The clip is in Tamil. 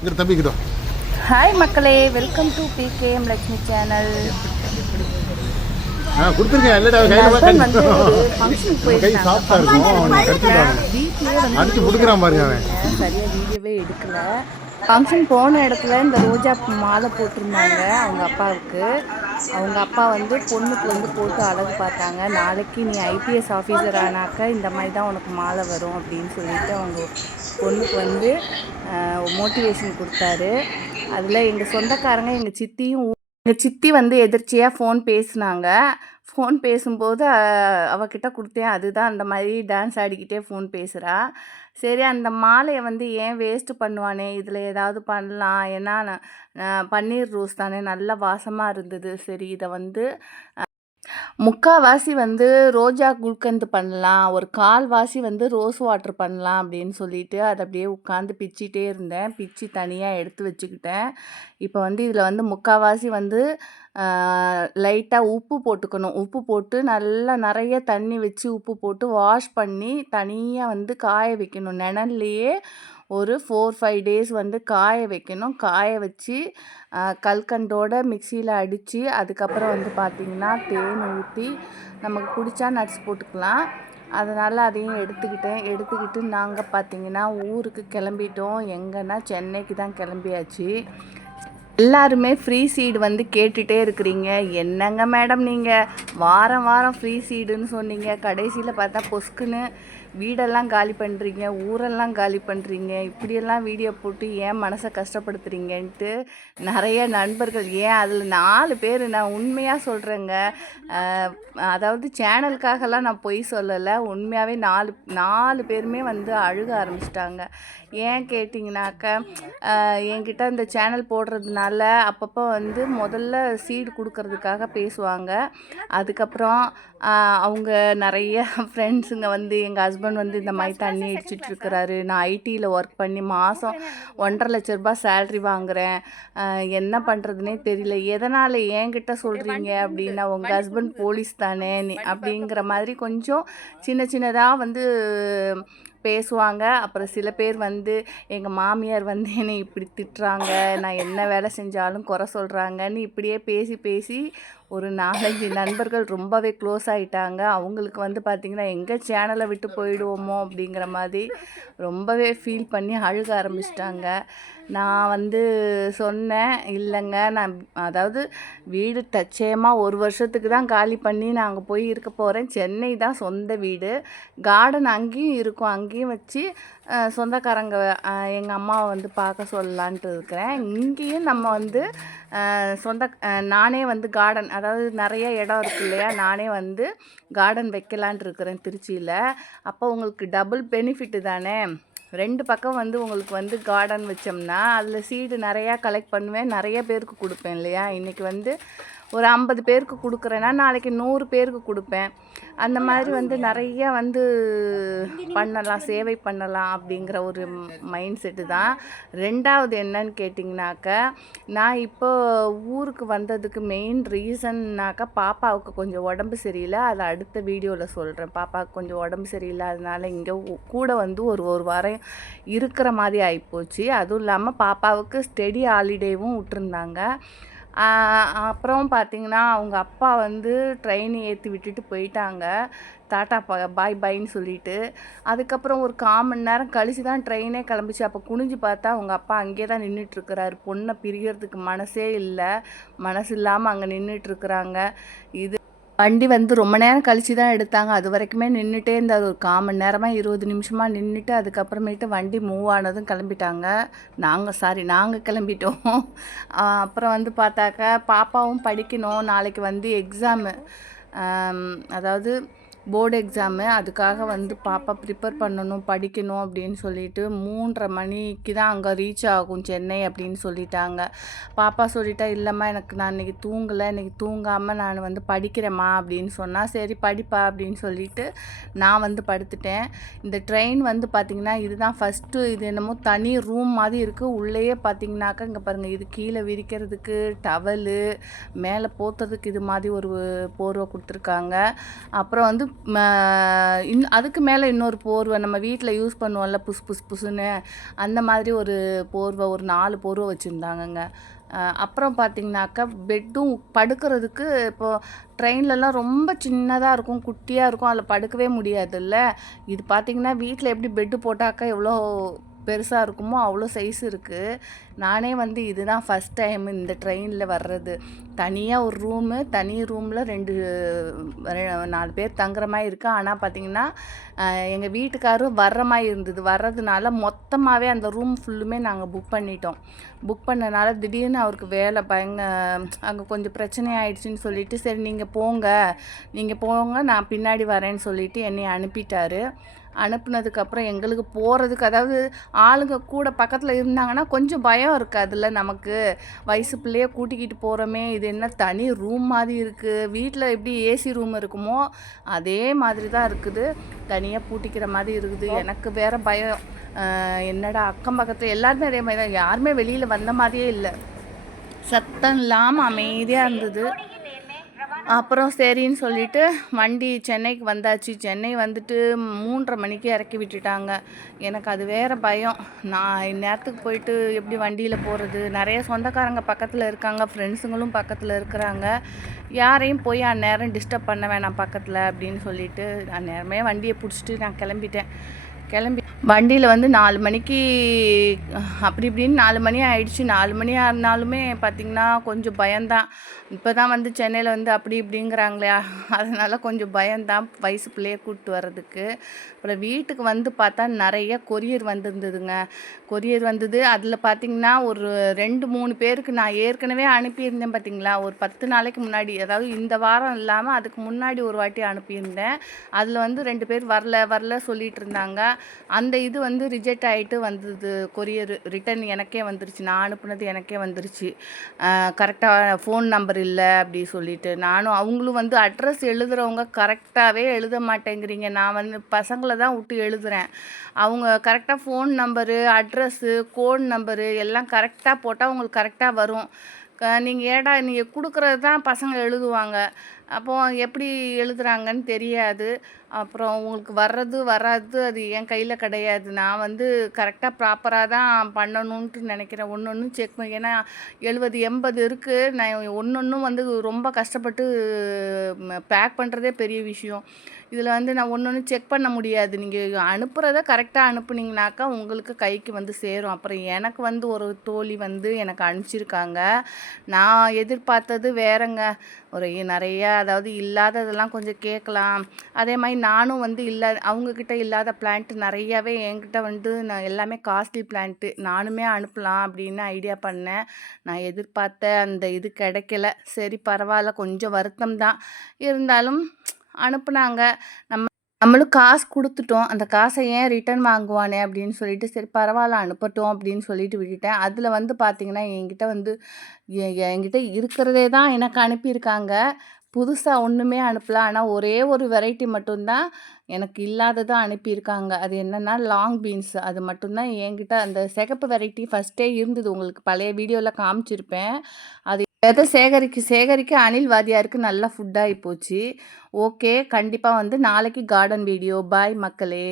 இங்கே தம்பிக்கிட்டோம். ஹாய் மக்களே, welcome to PKM Lakshmi channel. கொடுத்துருக்கேன். இல்லடா ஹஸ்பண்ட் வந்து ஃபங்க்ஷனுக்கு போயிருக்காங்க. வீட்லயே அடிச்சு கொடுக்குறான் பாருங்க. அவன் சரியாக வீடியோவே எடுக்கல. ஃபங்க்ஷன் போன இடத்துல இந்த ரோஜா மாலை போட்டிருந்தாங்க அவங்க அப்பாவுக்கு. அவங்க அப்பா வந்து பொண்ணுக்கு வந்து போட்டு அழகு பார்த்தாங்க. நாளைக்கு நீ IPS ஆஃபீஸர் ஆனாக்கா இந்த மாதிரி தான் உனக்கு மாலை வரும் அப்படின்னு சொல்லிட்டு அவங்க பொண்ணுக்கு வந்து மோட்டிவேஷன் கொடுத்தாரு. அதில் எங்கள் சொந்தக்காரங்க எங்கள் சித்தி வந்து எதிர்ச்சியாக ஃபோன் பேசினாங்க. ஃபோன் பேசும்போது அவகிட்ட கொடுத்தேன். அதுதான் அந்த மாதிரி டான்ஸ் ஆடிக்கிட்டே ஃபோன் பேசுகிறா. சரி, அந்த மாலையை வந்து ஏன் வேஸ்ட்டு பண்ணுவானே, இதில் ஏதாவது பண்ணலாம். ஏன்னா பன்னீர் ரோஸ் தானே, நல்ல வாசமாக இருந்தது. சரி, இதை வந்து முக்கால்வாசி வந்து ரோஜா குல்கந்து பண்ணலாம், ஒரு கால்வாசி வந்து ரோஸ் வாட்டர் பண்ணலாம் அப்படின்னு சொல்லிட்டு அதை அப்படியே உட்காந்து பிச்சிட்டே இருந்தேன். பிச்சு தனியாக எடுத்து வச்சுக்கிட்டேன். இப்போ வந்து இதில் வந்து முக்கால்வாசி வந்து லைட்டாக உப்பு போட்டுக்கணும். உப்பு போட்டு நல்லா நிறைய தண்ணி வச்சு உப்பு போட்டு வாஷ் பண்ணி தனியாக வந்து காய வைக்கணும். நிழல்லையே ஒரு 4-5 டேஸ் வந்து காய வைக்கணும். காய வச்சு கல்கண்டோட மிக்சியில் அடித்து அதுக்கப்புறம் வந்து பார்த்திங்கன்னா தேன் ஊற்றி நமக்கு பிடிச்சா நட்ஸ் போட்டுக்கலாம். அதனால் அதையும் எடுத்துக்கிட்டு நாங்கள் பார்த்திங்கன்னா ஊருக்கு கிளம்பிட்டோம். எங்கன்னா சென்னைக்கு தான் கிளம்பியாச்சு. எல்லாருமே ஃப்ரீ சீடு வந்து கேட்டுகிட்டே இருக்கிறீங்க. என்னங்க மேடம் நீங்கள் வாரம் வாரம் ஃப்ரீ சீடுன்னு சொன்னீங்க, கடைசியில் பார்த்தா பொஸ்க்குன்னு வீடெல்லாம் காலி பண்ணுறீங்க, ஊரெல்லாம் காலி பண்ணுறீங்க, இப்படியெல்லாம் வீடியோ போட்டு ஏன் மனசை கஷ்டப்படுத்துகிறீங்கன்ட்டு நிறைய நண்பர்கள், ஏன் அதில் 4 பேர், நான் உண்மையாக சொல்கிறேங்க, அதாவது சேனலுக்காகலாம் நான் பொய் சொல்லலை, உண்மையாகவே 4 பேருமே வந்து அழுக ஆரம்பிச்சிட்டாங்க. ஏன் கேட்டிங்கனாக்கா, என்கிட்ட இந்த சேனல் போடுறதுனால அப்பப்போ வந்து முதல்ல சீடு கொடுக்கறதுக்காக பேசுவாங்க. அதுக்கப்புறம் அவங்க நிறைய ஃப்ரெண்ட்ஸுங்க வந்து எங்கள் ஹஸ்பண்ட் வந்து இந்த மாதிரி தண்ணி அடிச்சிட்ருக்கிறாரு, நான் ஐடியில் ஒர்க் பண்ணி மாதம் 1.5 லட்ச ரூபாய் சேல்ரி வாங்குகிறேன், என்ன பண்ணுறதுனே தெரியல, எதனால் என்கிட்ட சொல்கிறீங்க அப்படின்னா, உங்கள் ஹஸ்பண்ட் போலீஸ் தானே அப்படிங்கிற மாதிரி கொஞ்சம் சின்னதாக வந்து பேசுவாங்க. அப்புறம் சில பேர் வந்து எங்கள் மாமியார் வந்து என்னை இப்படி திட்டுறாங்க, நான் என்ன வேலை செஞ்சாலும் குறை சொல்கிறாங்கன்னு இப்படியே பேசி ஒரு 4-5 நண்பர்கள் ரொம்பவே க்ளோஸ் ஆகிட்டாங்க. அவங்களுக்கு வந்து பார்த்திங்கன்னா எங்கள் சேனலை விட்டு போயிடுவோமோ அப்படிங்கிற மாதிரி ரொம்பவே ஃபீல் பண்ணி அழுக ஆரம்பிச்சிட்டாங்க. நான் வந்து சொன்னேன், இல்லைங்க, நான் அதாவது வீடு தச்சயமாக 1 வருஷத்துக்கு தான் காலி பண்ணி நான் அங்கே போய் இருக்க போகிறேன். சென்னை தான் சொந்த வீடு, கார்டன் அங்கேயும் இருக்கும், அங்கேயும் வச்சு சொந்தக்காரங்க எங்கள் அம்மாவை வந்து பார்க்க சொல்லலான்ட்டு இருக்கிறேன். இங்கேயும் நம்ம வந்து நானே வந்து கார்டன், அதாவது நிறைய இடம் இருக்கு இல்லையா, நானே வந்து கார்டன் வைக்கலான்ட்டு இருக்கிறேன் திருச்சியில். அப்போ உங்களுக்கு டபுள் பெனிஃபிட்டு தானே. 2 பக்கம் வந்து உங்களுக்கு வந்து கார்டன் வச்சோம்னா அதில் சீடு நிறையா கலெக்ட் பண்ணுவேன், நிறைய பேருக்கு கொடுப்பேன் இல்லையா. இன்றைக்கி வந்து ஒரு 50 பேருக்கு கொடுக்குறேன்னா நாளைக்கு 100 பேருக்கு கொடுப்பேன். அந்த மாதிரி வந்து நிறைய வந்து பண்ணலாம், சேவை பண்ணலாம் அப்படிங்கிற ஒரு மைண்ட் செட்டு தான். 2வது என்னன்னு கேட்டிங்கனாக்கா, நான் இப்போ ஊருக்கு வந்ததுக்கு மெயின் ரீசன்னாக்கா, பாப்பாவுக்கு கொஞ்சம் உடம்பு சரியில்லை, அதை அடுத்த வீடியோவில் சொல்கிறேன். பாப்பாவுக்கு கொஞ்சம் உடம்பு சரியில்லை, அதனால் இங்கே கூட வந்து ஒரு வாரம் இருக்கிற மாதிரி ஆகிப்போச்சு. அதுவும் இல்லாமல் பாப்பாவுக்கு ஸ்டடி ஹாலிடேவும் விட்டுருந்தாங்க. அப்புறம் பார்த்திங்கன்னா அவங்க அப்பா வந்து ட்ரெயின் ஏற்றி விட்டுட்டு போயிட்டாங்க, டாட்டா பாய் பாய்ன்னு சொல்லிட்டு. அதுக்கப்புறம் ஒரு 1/4 மணி நேரம் கழித்து தான் ட்ரெயினே கிளம்பிச்சு. அப்போ குனிஞ்சு பார்த்தா அவங்க அப்பா அங்கேயே தான் நின்றுட்டுருக்கிறாரு. பொண்ணை பிரியறதுக்கு மனசே இல்லை, மனசு இல்லாமல் அங்கே நின்றுட்டுருக்குறாங்க. இது வண்டி வந்து ரொம்ப நேரம் கழித்து தான் எடுத்தாங்க. அது வரைக்குமே நின்றுட்டே இருந்தார். ஒரு 1/4 மணி நேரமாக 20 நிமிஷமாக நின்றுட்டு அதுக்கப்புறமேட்டு வண்டி மூவ் ஆனதும் கிளம்பிட்டாங்க. நாங்கள் கிளம்பிட்டோம். அப்புறம் வந்து பார்த்தாக்கா பாப்பாவும் படிக்கணும், நாளைக்கு வந்து எக்ஸாமு, அதாவது போர்டு எக்ஸாமு, அதுக்காக வந்து பாப்பா ப்ரிப்பேர் பண்ணணும், படிக்கணும் அப்படின்னு சொல்லிட்டு 3:30 மணிக்கு தான் அங்கே ரீச் ஆகும் சென்னை அப்படின்னு சொல்லிட்டாங்க. பாப்பா சொல்லிட்டா, இல்லைம்மா நான் இன்றைக்கி தூங்கலை, இன்றைக்கி தூங்காமல் நான் வந்து படிக்கிறேம்மா அப்படின்னு சொன்னால், சரி படிப்பா அப்படின்னு சொல்லிட்டு நான் வந்து படுத்துட்டேன். இந்த ட்ரெயின் வந்து பார்த்திங்கன்னா இதுதான் ஃபஸ்ட்டு, இது என்னமோ தனி ரூம் மாதிரி இருக்குது. உள்ளேயே பார்த்திங்கனாக்கா இங்கே பாருங்கள், இது கீழே விரிக்கிறதுக்கு டவலு, மேலே போத்துறதுக்கு இது மாதிரி ஒரு போர்வை கொடுத்துருக்காங்க. அப்புறம் வந்து ம அதுக்கு மேலே இன்னொரு போர்வை நம்ம வீட்டில் யூஸ் பண்ணுவோம்ல புசு புசு புசுன்னு, அந்த மாதிரி ஒரு போர்வை ஒரு 4 போர்வை வச்சுருந்தாங்கங்க. அப்புறம் பார்த்தீங்கன்னாக்கா பெட்டும் படுக்கிறதுக்கு இப்போது ட்ரெயின்லலாம் ரொம்ப சின்னதாக இருக்கும், குட்டியாக இருக்கும், அதில் படுக்கவே முடியாதுல்ல. இது பார்த்தீங்கன்னா வீட்டில் எப்படி பெட்டு போட்டாக்கா எவ்வளோ பெருசாக இருக்குமோ அவ்வளோ சைஸ் இருக்குது. நானே வந்து இதுதான் ஃபஸ்ட் டைம் இந்த ட்ரெயினில் வர்றது. தனியாக ஒரு ரூமு, தனி ரூமில் 4 பேர் தங்குற மாதிரி இருக்குது. ஆனால் பார்த்திங்கன்னா எங்கள் வீட்டுக்காரரும் வர்ற மாதிரி இருந்தது. வர்றதுனால மொத்தமாகவே அந்த ரூம் ஃபுல்லுமே நாங்கள் புக் பண்ணிட்டோம். புக் பண்ணனால திடீர்னு அவருக்கு வேலை அங்கே கொஞ்சம் பிரச்சனை ஆயிடுச்சுன்னு சொல்லிட்டு, சரி நீங்கள் போங்க நான் பின்னாடி வரேன்னு சொல்லிட்டு என்னை அனுப்பிட்டாரு. அனுப்புனதுக்கப்புறம் எங்களுக்கு போகிறதுக்கு, அதாவது ஆளுங்க கூட பக்கத்தில் இருந்தாங்கன்னா கொஞ்சம் பயம் இருக்காதுல்ல நமக்கு. வயசு பிள்ளைய கூட்டிக்கிட்டு போகிறோமே, இது என்ன தனி ரூம் மாதிரி இருக்குது, வீட்டில் எப்படி ஏசி ரூம் இருக்குமோ அதே மாதிரி தான் இருக்குது, தனியாக பூட்டிக்கிற மாதிரி இருக்குது. எனக்கு வேறு பயம். என்னடா அக்கம் பக்கத்தில் எல்லாருமே அதே மாதிரி தான், யாருமே வெளியில் வந்த மாதிரியே இல்லை, சத்தம் இல்லாமல் அமைதியாக இருந்தது. அப்புறம் சரின்னு சொல்லிட்டு வண்டி சென்னைக்கு வந்தாச்சு. சென்னை வந்துட்டு 3:30 மணிக்கு இறக்கி விட்டுட்டாங்க. எனக்கு அது வேறு பயம். நான் இந்நேரத்துக்கு போயிட்டு எப்படி வண்டியில் போகிறது? நிறைய சொந்தக்காரங்க பக்கத்தில் இருக்காங்க, ஃப்ரெண்ட்ஸுங்களும் பக்கத்தில் இருக்கிறாங்க. யாரையும் போய் அந்நேரம் டிஸ்டர்ப் பண்ண வேணாம் பக்கத்தில் அப்படின்னு சொல்லிட்டு அந்நேரமே வண்டியை பிடிச்சிட்டு நான் கிளம்பிட்டேன். வண்டியில் வந்து 4 மணிக்கு அப்படி இப்படின்னு 4 மணி ஆயிடுச்சு. 4 மணி ஆனாலுமே பார்த்திங்கன்னா கொஞ்சம் பயம்தான். இப்போ தான் வந்து சென்னையில் வந்து அப்படி இப்படிங்கிறாங்களே, அதனால் கொஞ்சம் பயம்தான் வயசு பிள்ளைய கூப்பிட்டு வர்றதுக்கு. அப்புறம் வீட்டுக்கு வந்து பார்த்தா நிறைய கொரியர் வந்திருந்ததுங்க. கொரியர் வந்தது. அதில் பார்த்திங்கன்னா ஒரு 2-3 பேருக்கு நான் ஏற்கனவே அனுப்பியிருந்தேன் பார்த்திங்களா, ஒரு 10 நாளைக்கு முன்னாடி, அதாவது இந்த வாரம் இல்லாமல் அதுக்கு முன்னாடி ஒரு வாட்டி அனுப்பியிருந்தேன். அதில் வந்து 2 பேர் வரல சொல்லிகிட்டு இருந்தாங்க. அந்த இது வந்து ரிஜெக்ட் ஆகிட்டு வந்தது. கொரியர் ரிட்டன் எனக்கே வந்துருச்சு. நான் அனுப்புனது எனக்கே வந்துருச்சு. கரெக்டாக ஃபோன் நம்பர் இல்லை அப்படி சொல்லிட்டு. அவங்களும் வந்து அட்ரஸ் எழுதுகிறவங்க கரெக்டாகவே எழுத மாட்டேங்கிறீங்க. நான் வந்து பசங்களை தான் விட்டு எழுதுகிறேன். அவங்க கரெக்டாக phone number, address, code number எல்லாம் கரெக்டாக போட்டால் உங்களுக்கு கரெக்டாக வரும். நீங்கள் கொடுக்குறது தான் பசங்க எழுதுவாங்க. அப்போது எப்படி எழுதுகிறாங்கன்னு தெரியாது. அப்புறம் உங்களுக்கு வராது, அது என் கையில் கிடையாது. நான் வந்து கரெக்டாக ப்ராப்பராக தான் பண்ணணுன்ட்டு நினைக்கிறேன். ஒன்று செக் பண்ணி, ஏன்னா 70-80 இருக்குது. நான் ஒன்று வந்து ரொம்ப கஷ்டப்பட்டு பேக் பண்ணுறதே பெரிய விஷயம். இதில் வந்து நான் ஒன்று செக் பண்ண முடியாது. நீங்கள் அனுப்புகிறத கரெக்டாக அனுப்புனீங்கனாக்கா உங்களுக்கு கைக்கு வந்து சேரும். அப்புறம் எனக்கு வந்து ஒரு தோழி வந்து எனக்கு அனுப்பிச்சிருக்காங்க. நான் எதிர்பார்த்தது வேறங்க. நிறையா, அதாவது இல்லாததெல்லாம் கொஞ்சம் கேட்கலாம். அதே மாதிரி நானும் வந்து அவங்கக்கிட்ட இல்லாத பிளான்ட் நிறையாவே என்கிட்ட வந்து நான் எல்லாமே காஸ்ட்லி பிளான்ட்டு நானுமே அனுப்பலாம் அப்படின்னு ஐடியா பண்ணேன். நான் எதிர்பார்த்த அந்த இது கிடைக்கல. சரி பரவாயில்ல, கொஞ்சம் வருத்தம் தான். இருந்தாலும் அனுப்புனாங்க. நம்மளும் காசு கொடுத்துட்டோம், அந்த காசை ஏன் ரிட்டர்ன் வாங்குவானே அப்படின்னு சொல்லிட்டு, சரி பரவாயில்ல அனுப்பட்டும் அப்படின்னு சொல்லிட்டு விட்டுட்டேன். அதில் வந்து பார்த்திங்கன்னா என்கிட்ட இருக்கிறதே தான் எனக்கு அனுப்பியிருக்காங்க. புதுசாக ஒன்றுமே அனுப்பல. ஆனால் ஒரே ஒரு வெரைட்டி மட்டும்தான் எனக்கு இல்லாததான் அனுப்பியிருக்காங்க. அது என்னென்னா லாங் பீன்ஸ். அது மட்டும்தான் என்கிட்ட. அந்த சிகப்பு வெரைட்டி ஃபஸ்ட்டே இருந்தது, உங்களுக்கு பழைய வீடியோவில் காமிச்சிருப்பேன். அது எதை சேகரிக்க அனில் வாதியாருக்கு நல்லா ஃபுட்டாகி போச்சு. ஓகே, கண்டிப்பாக வந்து நாளைக்கு கார்டன் வீடியோ. பாய் மக்களே.